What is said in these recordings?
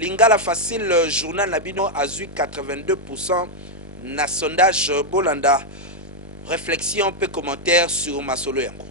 Lingala Facile, journal Nabino a eu 82% na sondage Bolanda. Réflexion, peu commentaire sur Masolo Yango.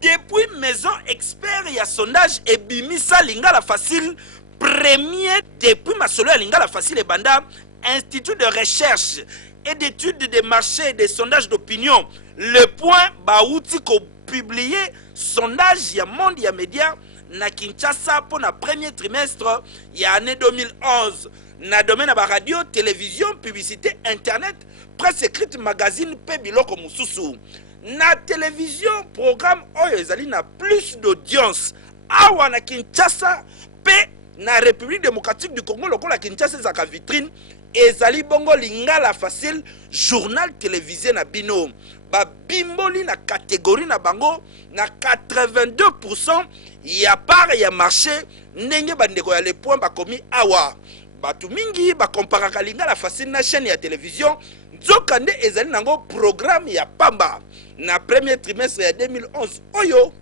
Depuis maison expert, il y a sondage et bimisa Lingala Facile, premier depuis Masolo Lingala Facile et Banda, Institut de recherche et d'études des marchés et des sondages d'opinion. Le point, Baouti, ko publié sondage, il y a monde, il y a médias, na Kinshasa pour le premier trimestre, il y a année 2011. Na domaine de la radio, télévision, publicité, internet, presse écrite, magazine, pe biloko mususu. Na télévision, programme, oyo ezali na plus d'audience. Awa na Kinshasa, pe na République démocratique du Congo, lokola Kinshasa ezaka vitrine, ezali bongo Lingala Facile, journal télévisé na bino. Ba bimboli na catégorie na bango, na 82%, ya part ya marché, ndenge bandeko ya le point ba komi awa. Batu mingi ba comparaka Lingala Facile na chaîne ya télévision, nzokande ezali nango programme ya pamba. Na premier trimestre ya 2011, oyo,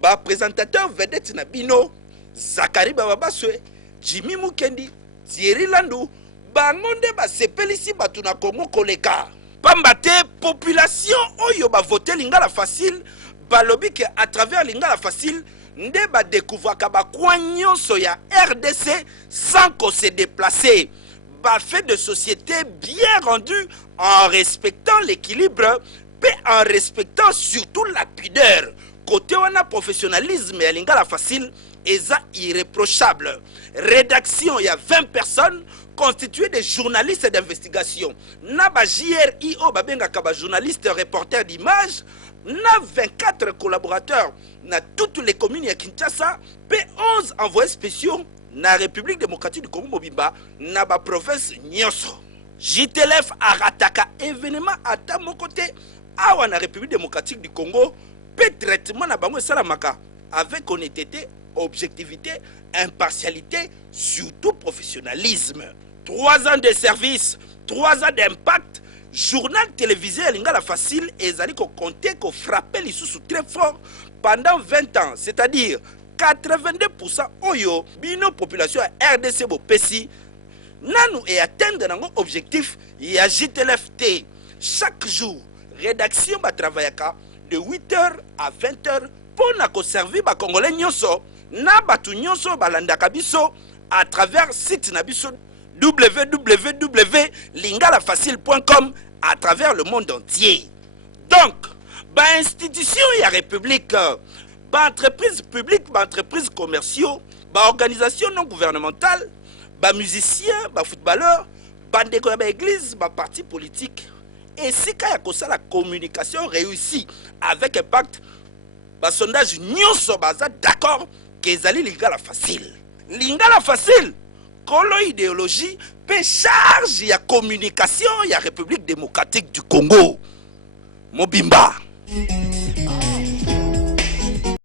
ba présentateur vedette na bino, Zakari Bababaswe, Jimmy Mukendi, Thierry Landou, bangonde ba sepelisi batu na Congo koleka. Pambate population oyo ba voter Lingala Facile, balobi ke à travers Lingala Facile, nde ba découvrir ka ba nyonso ya RDC sans qu'on se déplacer. Ba fait de société bien rendue en respectant l'équilibre et en respectant surtout la pudeur. Côté wana professionnalisme ya Lingala Facile, eza irréprochable. Rédaction, il y a 20 personnes constituées de journalistes d'investigation. Naba JRIO, babenga kaba journaliste reporter d'image. Na 24 collaborateurs na toutes les communes ya Kinshasa, P11 envoyés spéciaux na République démocratique du Congo Mobimba, na ba province Nyonso. JTLF a rataka événement à ta mon côté, awa na République démocratique du Congo, pe traitement na bango salamaka avec honnêteté, objectivité, impartialité, surtout professionnalisme. 3 ans de service, 3 ans d'impact, journal télévisé Lingala Facile et zali ko compter ko frapper les sous très fort pendant 20 ans, c'est-à-dire 82% oyo bino population RDC bo pesi nanu et atteindre nango objectif ya JTLFT. Chaque jour, rédaction ba travaillaka de 8h à 20h pour na ko servir ba congolais nyonso na batu nyonso balandaka biso à travers site na biso www.lingalafacile.com à travers le monde entier. Donc, ba institution ya république, ba entreprise publique, ba entreprise commerciaux, ba organisation non gouvernementale, ba musiciens, ba footballeurs, ba ndeko ya ba église, ba parti politique. Et si kaya kosa la communication réussie avec impact, ba sondage nyonso baza d'accord que ezali Lingala Facile. Lingala Facile, kolo idéologie, pe charge ya communication ya République démocratique du Congo. Mobimba.